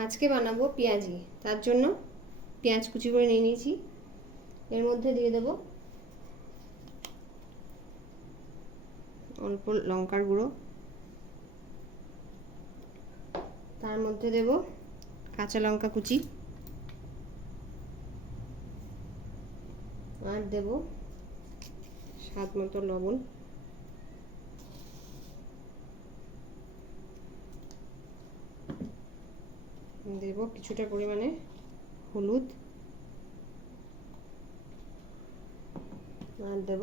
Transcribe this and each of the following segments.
আজকে বানাবো পেঁয়াজি, তার জন্য পেঁয়াজ কুচি করে নিয়ে নিয়েছি। এর মধ্যে দিয়ে দেব অল্প লঙ্কার গুঁড়ো, তার মধ্যে দেব কাঁচা লঙ্কা কুচি, আর দেব স্বাদ মতো লবণ, দেব কিছুটা পরিমাণে হলুদ, আর দেব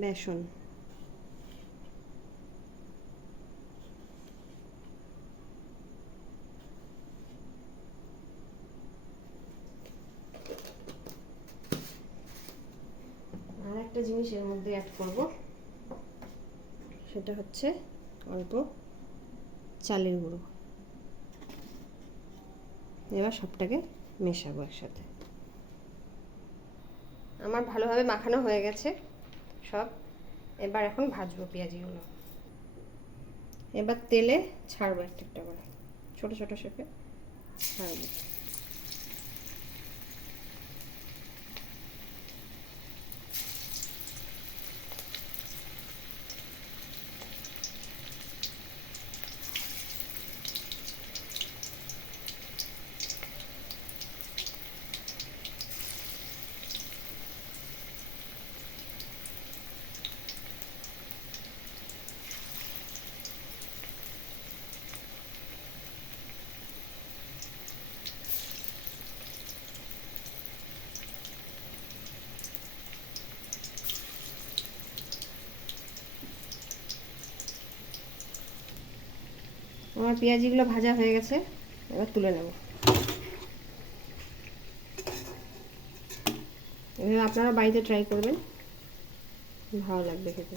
বেসন। আর একটা জিনিস এর মধ্যে অ্যাড করব, সেটা হচ্ছে অল্প চালের গুঁড়ো। এবার সবটাকে মেশাবো একসাথে। আমার ভালোভাবে মাখানো হয়ে গেছে সব। এবার এখন ভাজবো পেঁয়াজিগুলো। এবার তেলে ছাড়বো একটা একটা করে, ছোট ছোট শেপে ছাড়বো। আমার পেঁয়াজিগুলো ভাজা হয়ে গেছে, এবার তুলে নেব। এভাবে আপনারা বাড়িতে ট্রাই করবেন, ভালো লাগবে খেতে।